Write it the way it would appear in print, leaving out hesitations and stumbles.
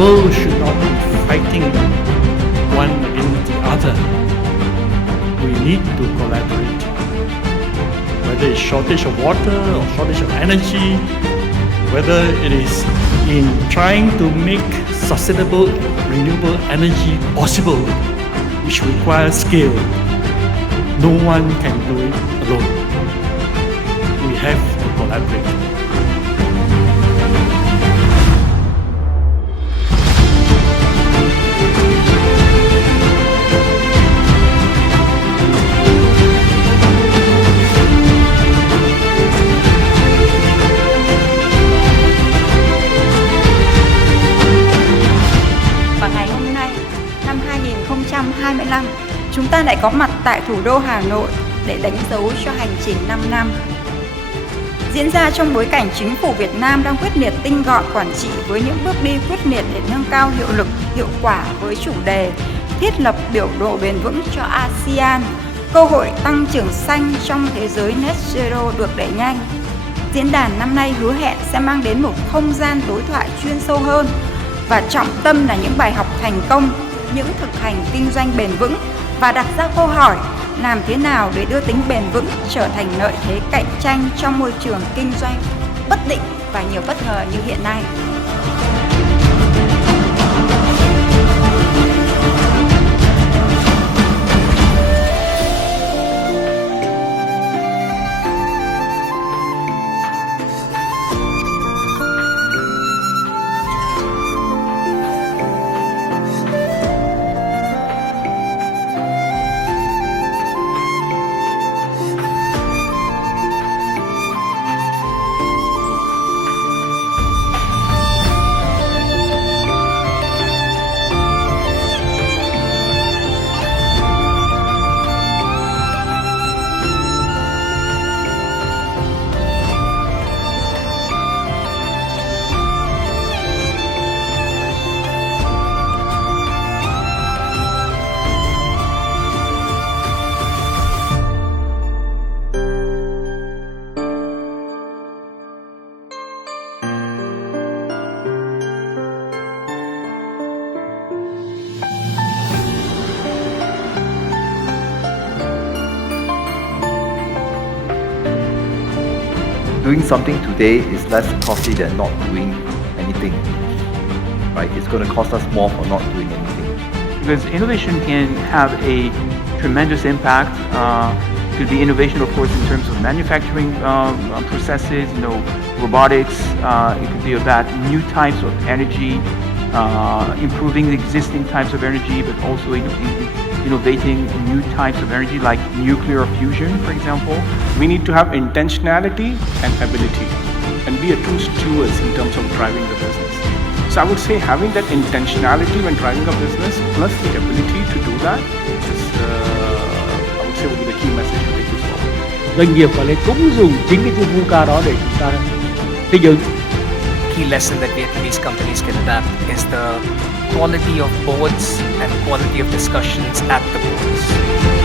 world should not be fighting one against the other. We need to collaborate. Whether it's shortage of water or shortage of energy, whether it is in trying to make sustainable renewable energy possible, which requires scale. No one can do it alone. We have to collaborate. Và ngày hôm nay, năm 2025, chúng ta lại có mặt tại thủ đô Hà Nội để đánh dấu cho hành trình 5 năm. Diễn ra trong bối cảnh chính phủ Việt Nam đang quyết liệt tinh gọn quản trị với những bước đi quyết liệt để nâng cao hiệu lực, hiệu quả với chủ đề thiết lập biểu đồ bền vững cho ASEAN, cơ hội tăng trưởng xanh trong thế giới Net Zero được đẩy nhanh. Diễn đàn năm nay hứa hẹn sẽ mang đến một không gian đối thoại chuyên sâu hơn và trọng tâm là những bài học thành công, những thực hành kinh doanh bền vững và đặt ra câu hỏi làm thế nào để đưa tính bền vững trở thành lợi thế cạnh tranh trong môi trường kinh doanh bất định và nhiều bất ngờ như hiện nay. Doing something today is less costly than not doing anything. Right? It's going to cost us more for not doing anything. Because innovation can have a tremendous impact. It could be innovation, of course, in terms of manufacturing processes, robotics. It could be about new types of energy, improving the existing types of energy, but also innovating new types of energy like nuclear fusion, for example. We need to have intentionality and ability and be a true steward in terms of driving the business. So I would say having that intentionality when driving a business plus the ability to do that is, I would say, would be the key message to take this forward. Doanh nghiệp phải cũng dùng chính cái chữ VUCA đó để chúng ta xây dựng. Key lesson that Vietnamese companies can adapt is the quality of boards and quality of discussions at the boards.